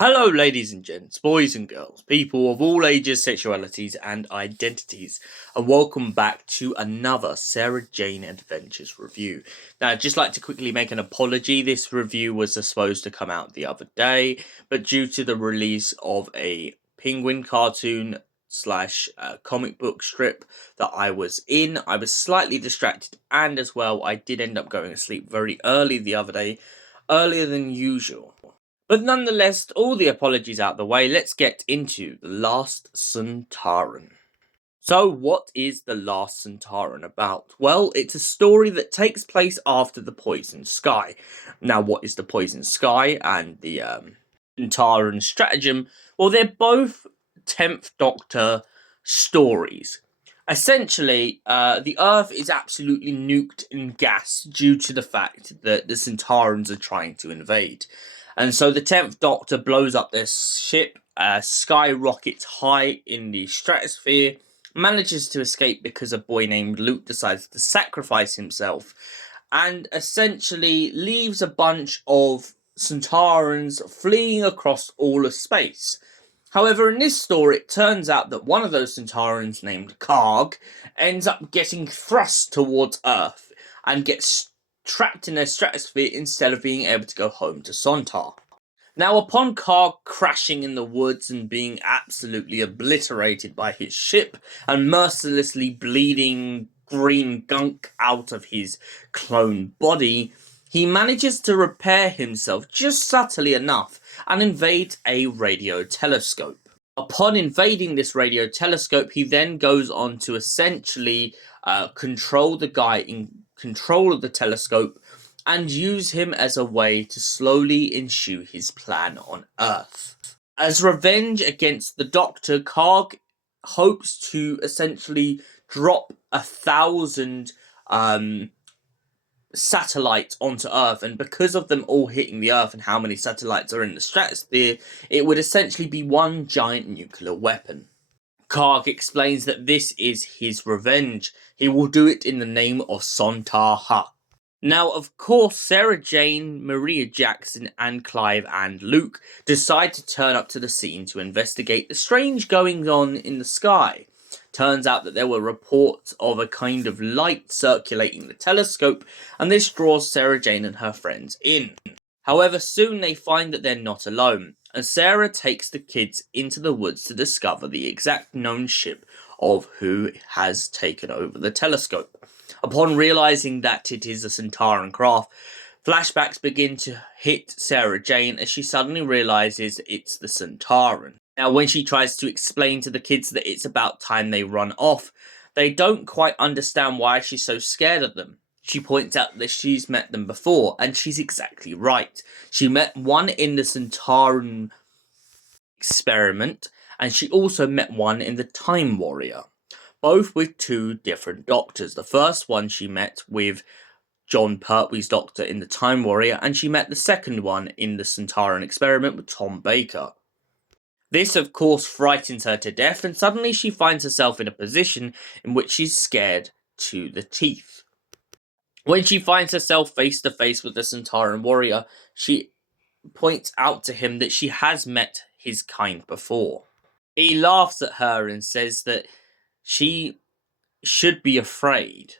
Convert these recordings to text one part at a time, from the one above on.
Hello, ladies and gents, boys and girls, people of all ages, sexualities, and identities, and welcome back to another Sarah Jane Adventures review. Now, I'd just like to quickly make an apology. This review was supposed to come out the other day, but due to the release of a Penguin cartoon slash comic book strip that I was in, I was slightly distracted, and as well, I did end up going to sleep very early the other day, earlier than usual. But nonetheless, all the apologies out the way, let's get into The Last Sontaran. So, what is The Last Sontaran about? Well, it's a story that takes place after the Poison Sky. Now, what is the Poison Sky and the Sontaran stratagem? Well, they're both 10th Doctor stories. Essentially, the Earth is absolutely nuked in gas due to the fact that the Sontarans are trying to invade. And so the 10th Doctor blows up their ship, skyrockets high in the stratosphere, manages to escape because a boy named Luke decides to sacrifice himself, and essentially leaves a bunch of Sontarans fleeing across all of space. However, in this story, it turns out that one of those Sontarans, named Karg, ends up getting thrust towards Earth and gets trapped in their stratosphere instead of being able to go home to Sontar. Now, upon Karg crashing in the woods and being absolutely obliterated by his ship and mercilessly bleeding green gunk out of his clone body, he manages to repair himself just subtly enough and invade a radio telescope. Upon invading this radio telescope, he then goes on to essentially control the guy in control of the telescope and use him as a way to slowly ensue his plan on Earth. As revenge against the Doctor, Karg hopes to essentially drop 1,000 satellites onto Earth, and because of them all hitting the Earth and how many satellites are in the stratosphere, it would essentially be one giant nuclear weapon. Karg explains that this is his revenge. He will do it in the name of Sontar. Now, of course, Sarah Jane, Maria Jackson, and Clive and Luke decide to turn up to the scene to investigate the strange goings on in the sky. Turns out that there were reports of a kind of light circulating the telescope, and this draws Sarah Jane and her friends in. However, soon they find that they're not alone, and Sarah takes the kids into the woods to discover the exact known ship of who has taken over the telescope. Upon realizing that it is a Sontaran craft, flashbacks begin to hit Sarah Jane as she suddenly realizes it's the Sontaran. Now, when she tries to explain to the kids that it's about time they run off, they don't quite understand why she's so scared of them. She points out that she's met them before, and she's exactly right. She met one in the Sontaran experiment, and she also met one in the Time Warrior, both with two different doctors. The first one she met with John Pertwee's doctor in the Time Warrior, and she met the second one in the Sontaran experiment with Tom Baker. This, of course, frightens her to death, and suddenly she finds herself in a position in which she's scared to the teeth. When she finds herself face to face with the Sontaran warrior, she points out to him that she has met his kind before. He laughs at her and says that she should be afraid.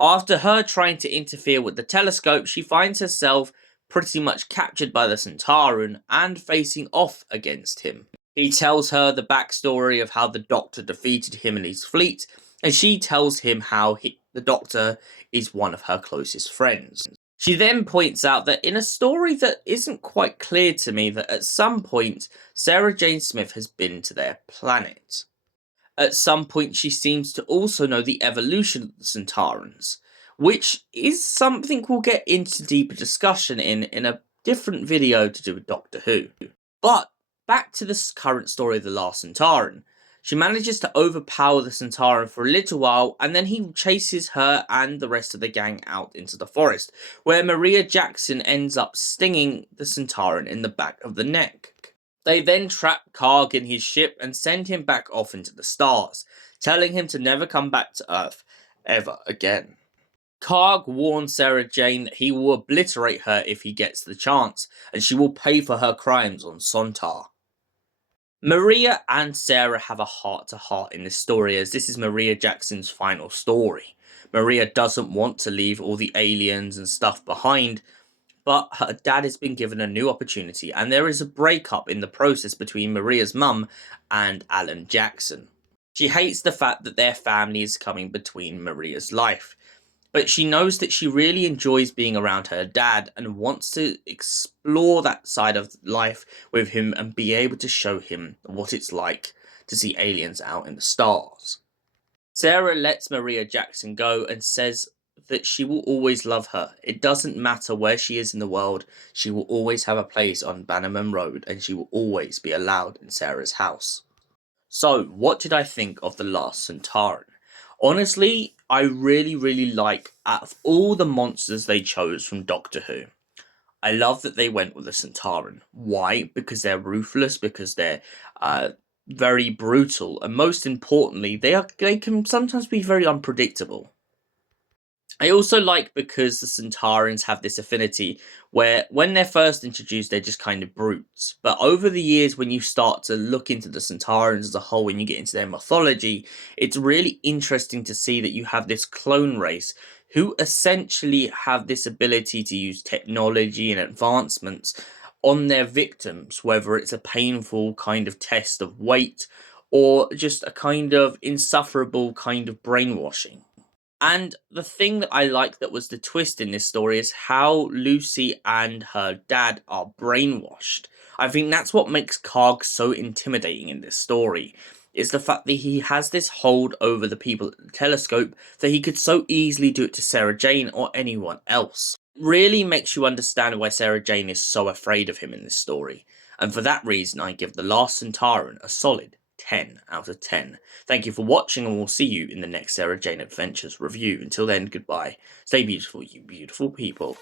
After her trying to interfere with the telescope, she finds herself pretty much captured by the Sontaran and facing off against him. He tells her the backstory of how the Doctor defeated him and his fleet, and she tells him how the Doctor is one of her closest friends. She then points out that in a story that isn't quite clear to me, that at some point Sarah Jane Smith has been to their planet. At some point she seems to also know the evolution of the Sontarans, which is something we'll get into deeper discussion in a different video to do with Doctor Who. But back to the current story of the Last Sontaran. She manages to overpower the Sontaran for a little while, and then he chases her and the rest of the gang out into the forest, where Maria Jackson ends up stinging the Sontaran in the back of the neck. They then trap Karg in his ship and send him back off into the stars, telling him to never come back to Earth ever again. Karg warns Sarah Jane that he will obliterate her if he gets the chance, and she will pay for her crimes on Sontar. Maria and Sarah have a heart-to-heart in this story, as this is Maria Jackson's final story. Maria doesn't want to leave all the aliens and stuff behind, but her dad has been given a new opportunity, and there is a breakup in the process between Maria's mum and Alan Jackson. She hates the fact that their family is coming between Maria's life, but she knows that she really enjoys being around her dad and wants to explore that side of life with him and be able to show him what it's like to see aliens out in the stars. Sarah lets Maria Jackson go and says that she will always love her. It doesn't matter where she is in the world, she will always have a place on Bannerman Road and she will always be allowed in Sarah's house. So, what did I think of The Last Sontaran? Honestly, I really like, out of all the monsters they chose from Doctor Who, I love that they went with the Sontaran. Why? Because they're ruthless, because they're very brutal, and most importantly, they can sometimes be very unpredictable. I also like because the Sontarans have this affinity where when they're first introduced, they're just kind of brutes. But over the years, when you start to look into the Sontarans as a whole, when you get into their mythology, it's really interesting to see that you have this clone race who essentially have this ability to use technology and advancements on their victims, whether it's a painful kind of test of weight or just a kind of insufferable kind of brainwashing. And the thing that I like that was the twist in this story is how Lucy and her dad are brainwashed. I think that's what makes Karg so intimidating in this story. Is the fact that he has this hold over the people at the telescope that he could so easily do it to Sarah Jane or anyone else. Really makes you understand why Sarah Jane is so afraid of him in this story. And for that reason, I give The Last Sontaran a solid 10 out of 10. Thank you for watching, and we'll see you in the next Sarah Jane Adventures review. Until then, goodbye. Stay beautiful, you beautiful people.